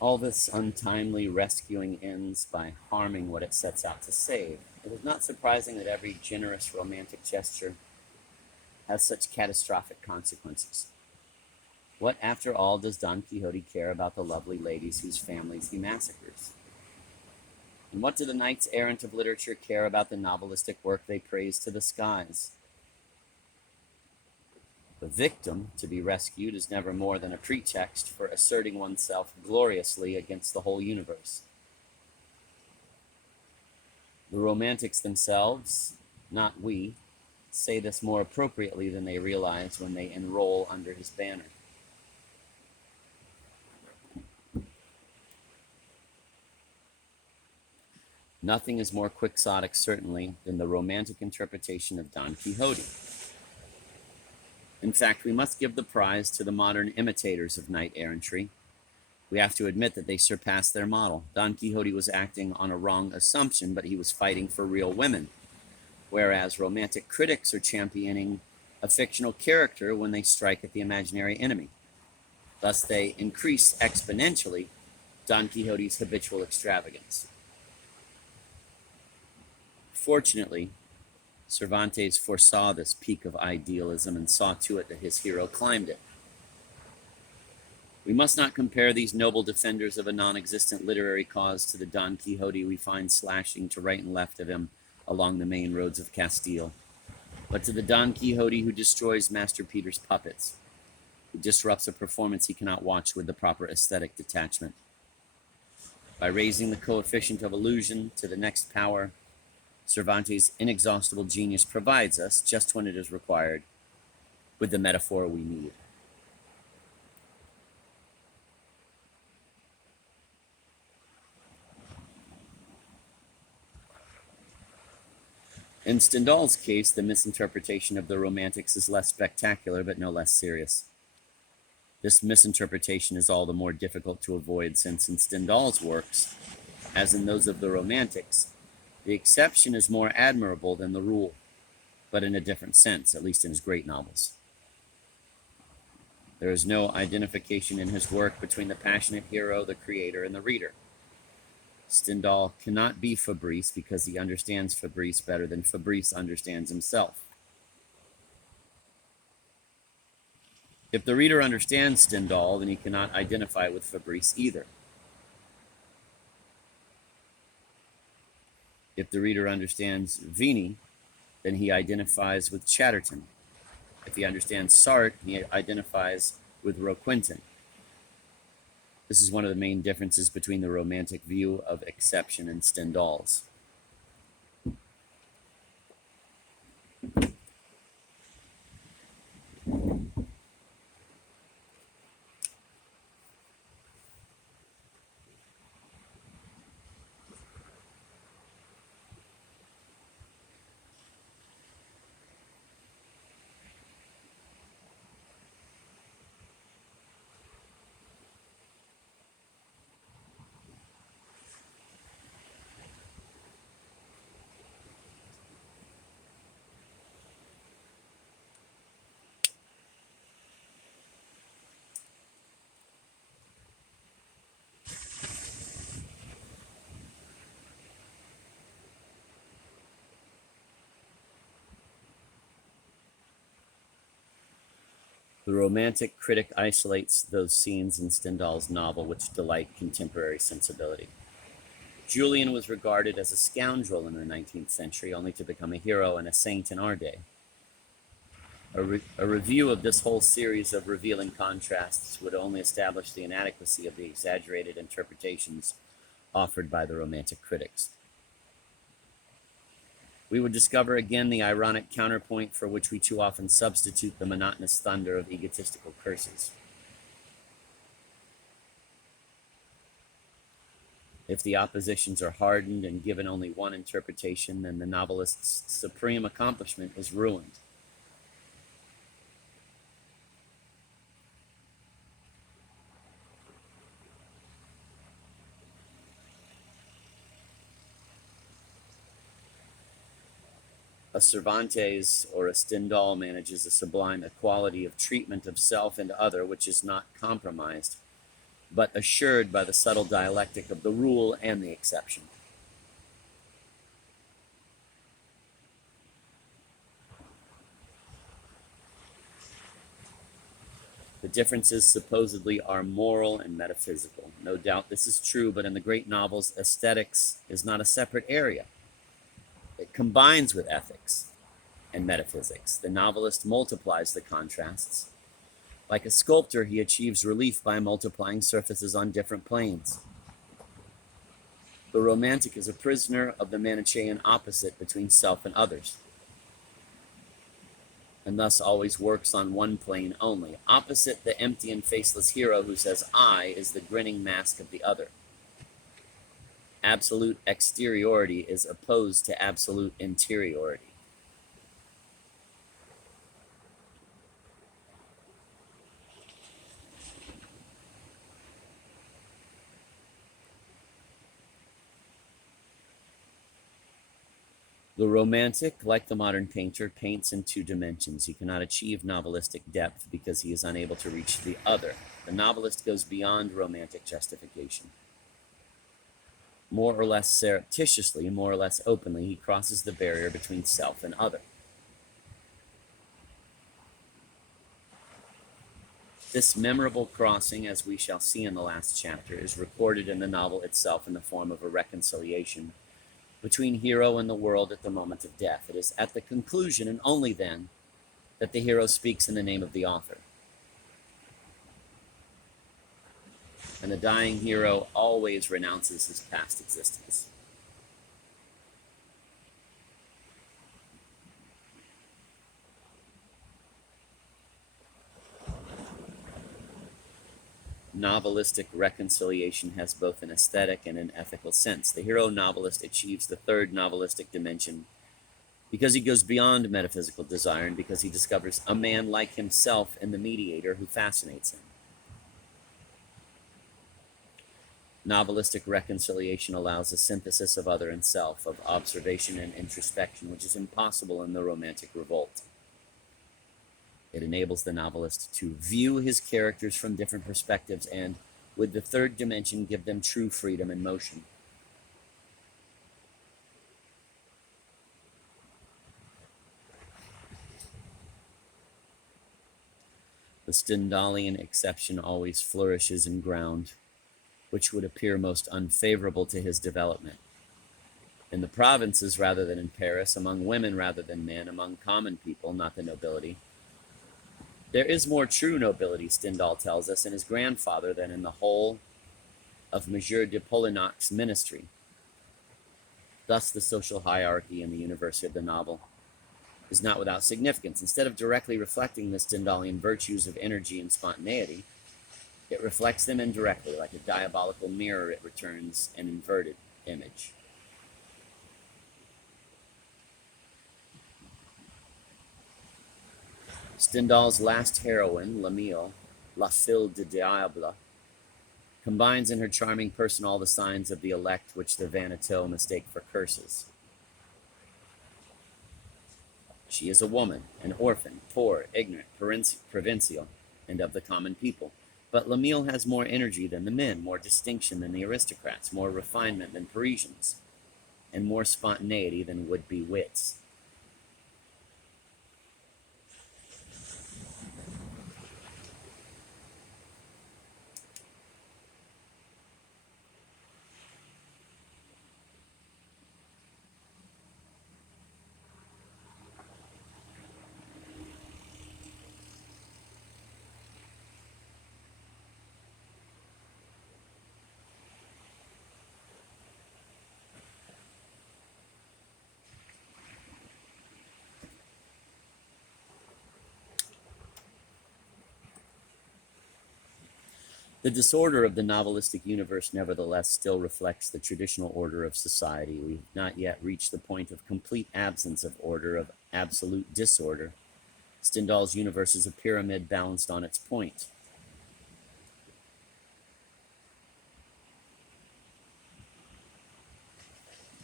All this untimely rescuing ends by harming what it sets out to save. It is not surprising that every generous romantic gesture has such catastrophic consequences. What, after all, does Don Quixote care about the lovely ladies whose families he massacres? And what do the knights errant of literature care about the novelistic work they praise to the skies? The victim to be rescued is never more than a pretext for asserting oneself gloriously against the whole universe. The romantics themselves, not we, say this more appropriately than they realize when they enroll under his banner. Nothing is more quixotic, certainly, than the romantic interpretation of Don Quixote. In fact, we must give the prize to the modern imitators of knight errantry. We have to admit that they surpassed their model. Don Quixote was acting on a wrong assumption, but he was fighting for real women, whereas romantic critics are championing a fictional character when they strike at the imaginary enemy. Thus, they increase exponentially Don Quixote's habitual extravagance. Fortunately, Cervantes foresaw this peak of idealism and saw to it that his hero climbed it. We must not compare these noble defenders of a non-existent literary cause to the Don Quixote we find slashing to right and left of him along the main roads of Castile, but to the Don Quixote who destroys Master Peter's puppets, who disrupts a performance he cannot watch with the proper aesthetic detachment. By raising the coefficient of illusion to the next power, Cervantes' inexhaustible genius provides us, just when it is required, with the metaphor we need. In Stendhal's case, the misinterpretation of the Romantics is less spectacular, but no less serious. This misinterpretation is all the more difficult to avoid since in Stendhal's works, as in those of the Romantics, the exception is more admirable than the rule, but in a different sense, at least in his great novels. There is no identification in his work between the passionate hero, the creator, and the reader. Stendhal cannot be Fabrice because he understands Fabrice better than Fabrice understands himself. If the reader understands Stendhal, then he cannot identify with Fabrice either. If the reader understands Vini, then he identifies with Chatterton. If he understands Sartre, he identifies with Roquentin. This is one of the main differences between the Romantic view of exception and Stendhal's. The Romantic critic isolates those scenes in Stendhal's novel which delight contemporary sensibility. Julian was regarded as a scoundrel in the 19th century, only to become a hero and a saint in our day. A review of this whole series of revealing contrasts would only establish the inadequacy of the exaggerated interpretations offered by the Romantic critics. We would discover again the ironic counterpoint for which we too often substitute the monotonous thunder of egotistical curses. If the oppositions are hardened and given only one interpretation, then the novelist's supreme accomplishment is ruined. A Cervantes or a Stendhal manages a sublime equality of treatment of self and other which is not compromised, but assured by the subtle dialectic of the rule and the exception. The differences supposedly are moral and metaphysical. No doubt this is true, but in the great novels, aesthetics is not a separate area. It combines with ethics and metaphysics. The novelist multiplies the contrasts. Like a sculptor, he achieves relief by multiplying surfaces on different planes. The romantic is a prisoner of the Manichaean opposite between self and others, and thus always works on one plane only, opposite the empty and faceless hero who says I is the grinning mask of the other. Absolute exteriority is opposed to absolute interiority. The romantic, like the modern painter, paints in two dimensions. He cannot achieve novelistic depth because he is unable to reach the other. The novelist goes beyond romantic justification. More or less surreptitiously, more or less openly, he crosses the barrier between self and other. This memorable crossing, as we shall see in the last chapter, is recorded in the novel itself in the form of a reconciliation between hero and the world at the moment of death. It is at the conclusion, and only then, that the hero speaks in the name of the author. And the dying hero always renounces his past existence. Novelistic reconciliation has both an aesthetic and an ethical sense. The hero novelist achieves the third novelistic dimension because he goes beyond metaphysical desire and because he discovers a man like himself in the mediator who fascinates him. Novelistic reconciliation allows a synthesis of other and self, of observation and introspection, which is impossible in the romantic revolt. It enables the novelist to view his characters from different perspectives and, with the third dimension, give them true freedom and motion. The Stendhalian exception always flourishes in ground which would appear most unfavorable to his development. In the provinces rather than in Paris, among women rather than men, among common people, not the nobility. There is more true nobility, Stendhal tells us, in his grandfather than in the whole of M. de Poulegnac's ministry. Thus, the social hierarchy in the universe of the novel is not without significance. Instead of directly reflecting the Stendhalian virtues of energy and spontaneity, it reflects them indirectly. Like a diabolical mirror, it returns an inverted image. Stendhal's last heroine, Lamille, La Fille du Diable, combines in her charming person all the signs of the elect which the Vaniteaux mistake for curses. She is a woman, an orphan, poor, ignorant, provincial, and of the common people. But Lamille has more energy than the men, more distinction than the aristocrats, more refinement than Parisians, and more spontaneity than would-be wits. The disorder of the novelistic universe, nevertheless, still reflects the traditional order of society. We have not yet reached the point of complete absence of order, of absolute disorder. Stendhal's universe is a pyramid balanced on its point.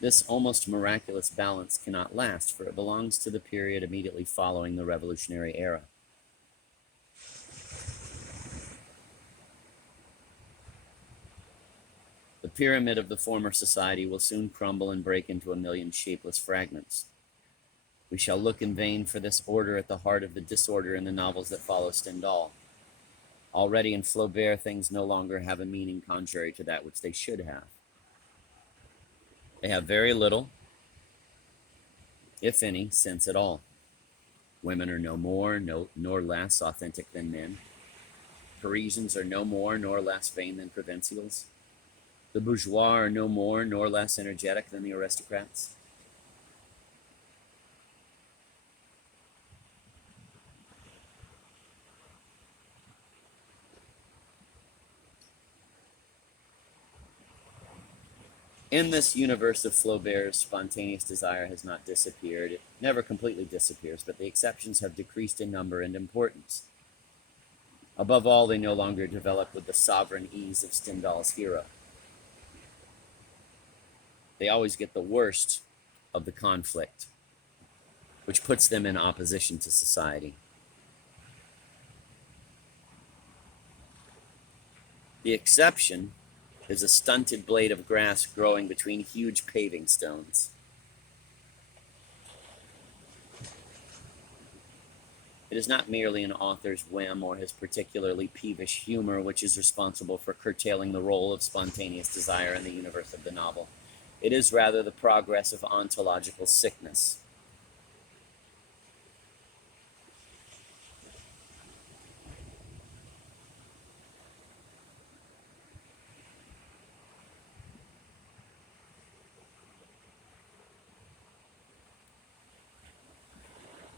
This almost miraculous balance cannot last, for it belongs to the period immediately following the Revolutionary era. pyramid of the former society will soon crumble and break into a million shapeless fragments. We shall look in vain for this order at the heart of the disorder in the novels that follow Stendhal. Already in Flaubert, things no longer have a meaning contrary to that which they should have. They have very little, if any, sense at all. Women are no more nor less authentic than men. Parisians are no more nor less vain than provincials. The bourgeois are no more nor less energetic than the aristocrats. In this universe of Flaubert's, spontaneous desire has not disappeared. It never completely disappears, but the exceptions have decreased in number and importance. Above all, they no longer develop with the sovereign ease of Stendhal's hero. They always get the worst of the conflict, which puts them in opposition to society. The exception is a stunted blade of grass growing between huge paving stones. It is not merely an author's whim or his particularly peevish humor which is responsible for curtailing the role of spontaneous desire in the universe of the novel. It is rather the progress of ontological sickness.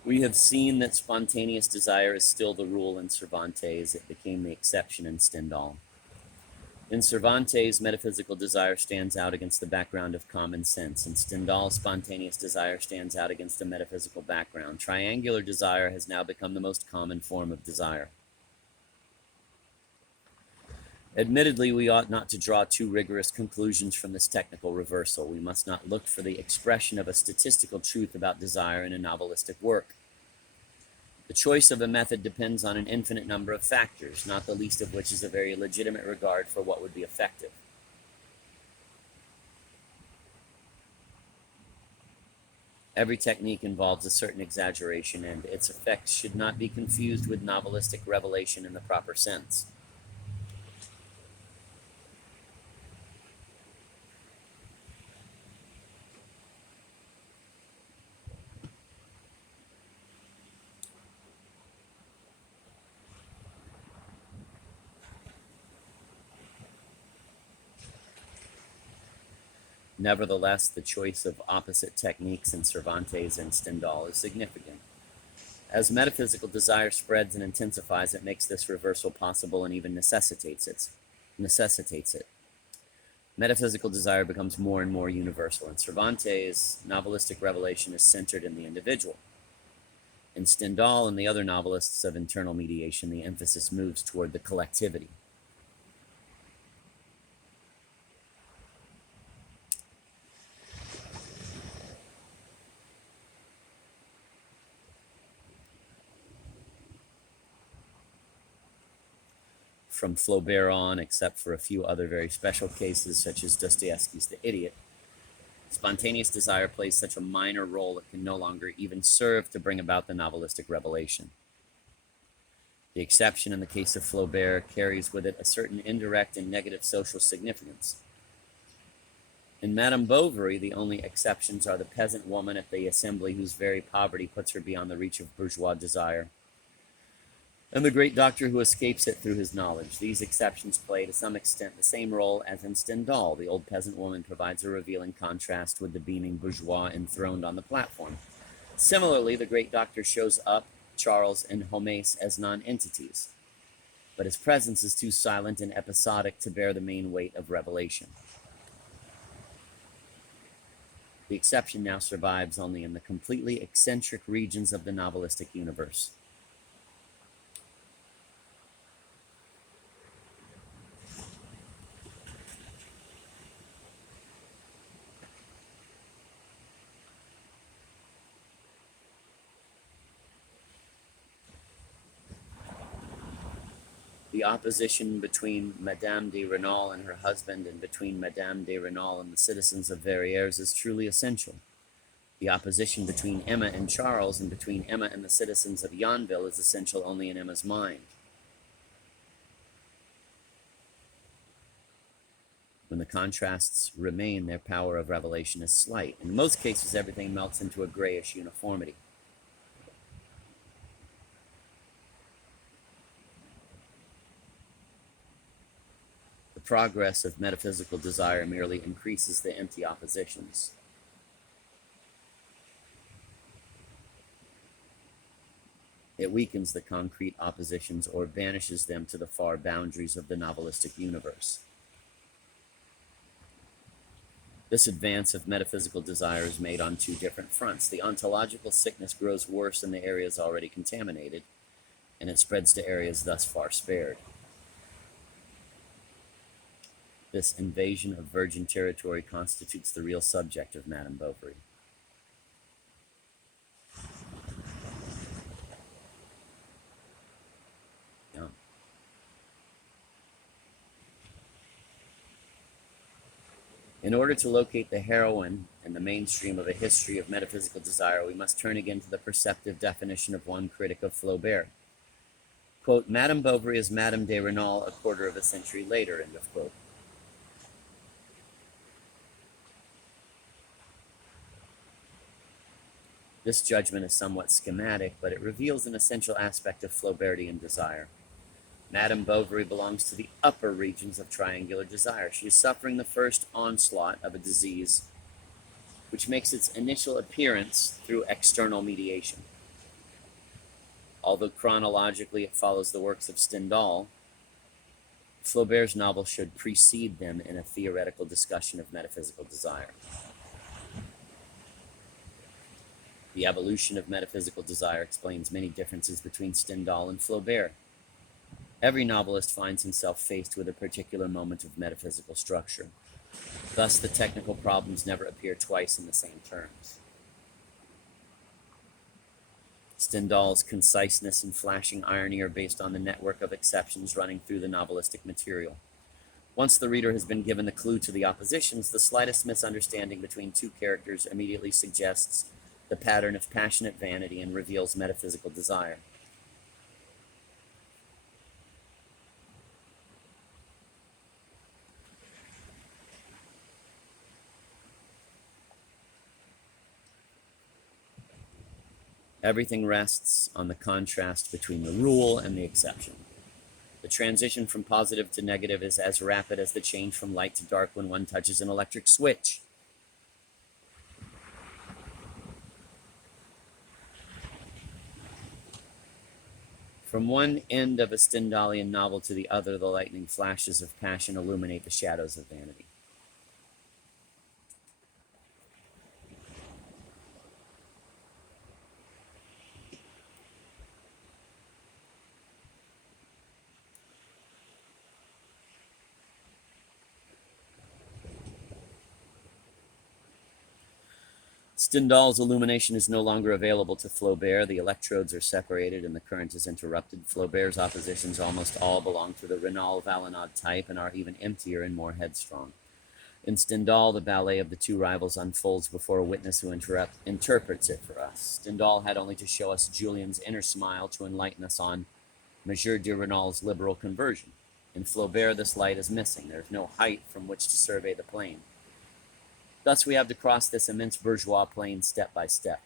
We have seen that spontaneous desire is still the rule in Cervantes. It became the exception in Stendhal. In Cervantes, metaphysical desire stands out against the background of common sense. In Stendhal, spontaneous desire stands out against a metaphysical background. Triangular desire has now become the most common form of desire. Admittedly, we ought not to draw too rigorous conclusions from this technical reversal. We must not look for the expression of a statistical truth about desire in a novelistic work. The choice of a method depends on an infinite number of factors, not the least of which is a very legitimate regard for what would be effective. Every technique involves a certain exaggeration, and its effects should not be confused with novelistic revelation in the proper sense. Nevertheless, the choice of opposite techniques in Cervantes and Stendhal is significant. As metaphysical desire spreads and intensifies, it makes this reversal possible and even necessitates it. Metaphysical desire becomes more and more universal. In Cervantes, novelistic revelation is centered in the individual. In Stendhal and the other novelists of internal mediation, the emphasis moves toward the collectivity. From Flaubert on, except for a few other very special cases, such as Dostoevsky's The Idiot, spontaneous desire plays such a minor role it can no longer even serve to bring about the novelistic revelation. The exception in the case of Flaubert carries with it a certain indirect and negative social significance. In Madame Bovary, the only exceptions are the peasant woman at the assembly whose very poverty puts her beyond the reach of bourgeois desire, and the great doctor who escapes it through his knowledge. These exceptions play to some extent the same role as in Stendhal. The old peasant woman provides a revealing contrast with the beaming bourgeois enthroned on the platform. Similarly, the great doctor shows up, Charles and Homais, as non-entities, but his presence is too silent and episodic to bear the main weight of revelation. The exception now survives only in the completely eccentric regions of the novelistic universe. The opposition between Madame de Renal and her husband, and between Madame de Renal and the citizens of Verrières, is truly essential. The opposition between Emma and Charles, and between Emma and the citizens of Yonville, is essential only in Emma's mind. When the contrasts remain, their power of revelation is slight. In most cases, everything melts into a grayish uniformity. The progress of metaphysical desire merely increases the empty oppositions. It weakens the concrete oppositions or banishes them to the far boundaries of the novelistic universe. This advance of metaphysical desire is made on two different fronts. The ontological sickness grows worse in the areas already contaminated, and it spreads to areas thus far spared. This invasion of virgin territory constitutes the real subject of Madame Bovary. Yeah. In order to locate the heroine in the mainstream of a history of metaphysical desire, we must turn again to the perceptive definition of one critic of Flaubert. Quote, Madame Bovary is Madame de Renal a quarter of a century later, end of quote. This judgment is somewhat schematic, but it reveals an essential aspect of Flaubertian desire. Madame Bovary belongs to the upper regions of triangular desire. She is suffering the first onslaught of a disease which makes its initial appearance through external mediation. Although chronologically it follows the works of Stendhal, Flaubert's novel should precede them in a theoretical discussion of metaphysical desire. The evolution of metaphysical desire explains many differences between Stendhal and Flaubert. Every novelist finds himself faced with a particular moment of metaphysical structure. Thus, the technical problems never appear twice in the same terms. Stendhal's conciseness and flashing irony are based on the network of exceptions running through the novelistic material. Once the reader has been given the clue to the oppositions, the slightest misunderstanding between two characters immediately suggests the pattern of passionate vanity and reveals metaphysical desire. Everything rests on the contrast between the rule and the exception. The transition from positive to negative is as rapid as the change from light to dark when one touches an electric switch. From one end of a Stendhalian novel to the other, the lightning flashes of passion illuminate the shadows of vanity. Stendhal's illumination is no longer available to Flaubert. The electrodes are separated and the current is interrupted. Flaubert's oppositions almost all belong to the Renal-Valenod type and are even emptier and more headstrong. In Stendhal, the ballet of the two rivals unfolds before a witness who interprets it for us. Stendhal had only to show us Julien's inner smile to enlighten us on Monsieur de Renal's liberal conversion. In Flaubert, this light is missing. There is no height from which to survey the plain. Thus, we have to cross this immense bourgeois plain step by step.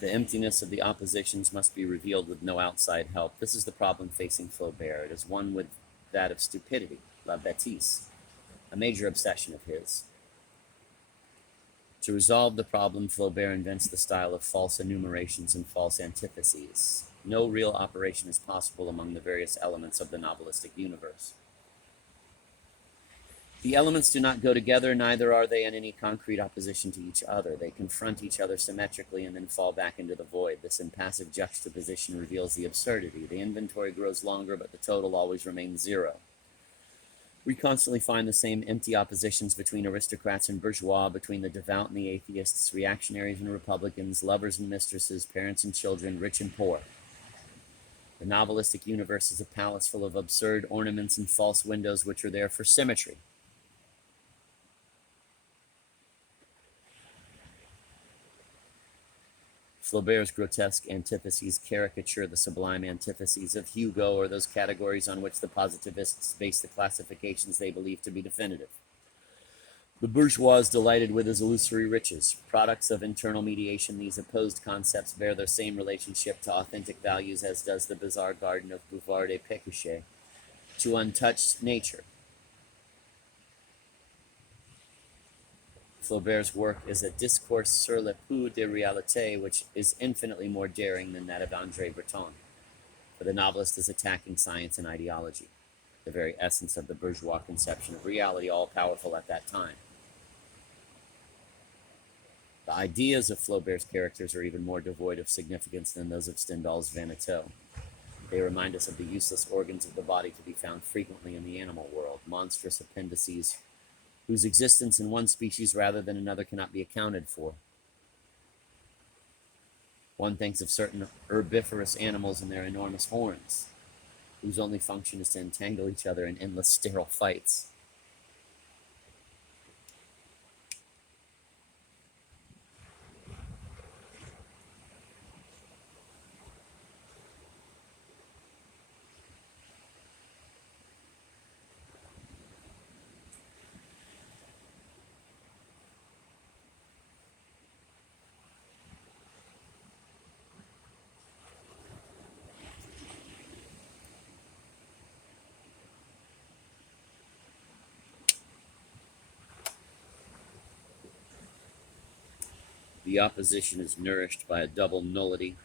The emptiness of the oppositions must be revealed with no outside help. This is the problem facing Flaubert. It is one with that of stupidity, la bêtise, a major obsession of his. To resolve the problem, Flaubert invents the style of false enumerations and false antitheses. No real operation is possible among the various elements of the novelistic universe. The elements do not go together, neither are they in any concrete opposition to each other. They confront each other symmetrically and then fall back into the void. This impassive juxtaposition reveals the absurdity. The inventory grows longer, but the total always remains zero. We constantly find the same empty oppositions between aristocrats and bourgeois, between the devout and the atheists, reactionaries and republicans, lovers and mistresses, parents and children, rich and poor. The novelistic universe is a palace full of absurd ornaments and false windows which are there for symmetry. Flaubert's grotesque antitheses caricature the sublime antitheses of Hugo, or those categories on which the positivists base the classifications they believe to be definitive. The bourgeois is delighted with his illusory riches. Products of internal mediation, these opposed concepts bear their same relationship to authentic values as does the bizarre garden of Bouvard et Pécuchet to untouched nature. Flaubert's work is a discourse sur le pouls de réalité, which is infinitely more daring than that of André Breton. For the novelist is attacking science and ideology, the very essence of the bourgeois conception of reality, all-powerful at that time. The ideas of Flaubert's characters are even more devoid of significance than those of Stendhal's Vaniteau. They remind us of the useless organs of the body to be found frequently in the animal world, monstrous appendices whose existence in one species rather than another cannot be accounted for. One thinks of certain herbivorous animals and their enormous horns, whose only function is to entangle each other in endless sterile fights. The opposition is nourished by a double nullity,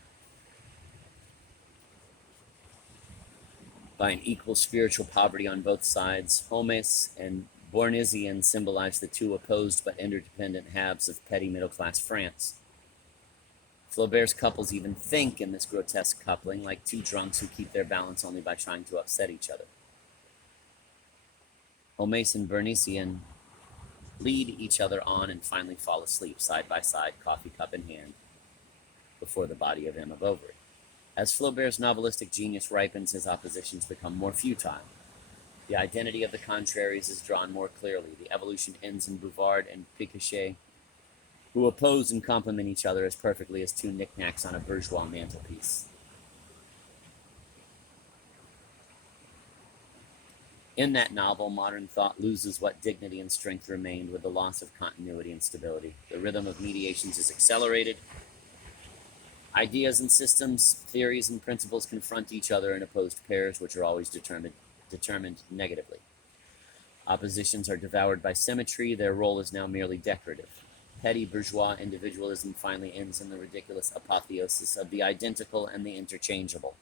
by an equal spiritual poverty on both sides. Homes and Bournisien symbolize the two opposed but interdependent halves of petty middle-class France. Flaubert's couples even think in this grotesque coupling like two drunks who keep their balance only by trying to upset each other. Homes and Bournisien lead each other on and finally fall asleep side by side, coffee cup in hand, before the body of Emma Bovary. As Flaubert's novelistic genius ripens, his oppositions become more futile. The identity of the contraries is drawn more clearly. The evolution ends in Bouvard and Pécuchet, who oppose and complement each other as perfectly as two knickknacks on a bourgeois mantelpiece. In that novel, modern thought loses what dignity and strength remained with the loss of continuity and stability. The rhythm of mediations is accelerated. Ideas and systems, theories and principles confront each other in opposed pairs, which are always determined negatively. Oppositions are devoured by symmetry. Their role is now merely decorative. Petty bourgeois individualism finally ends in the ridiculous apotheosis of the identical and the interchangeable.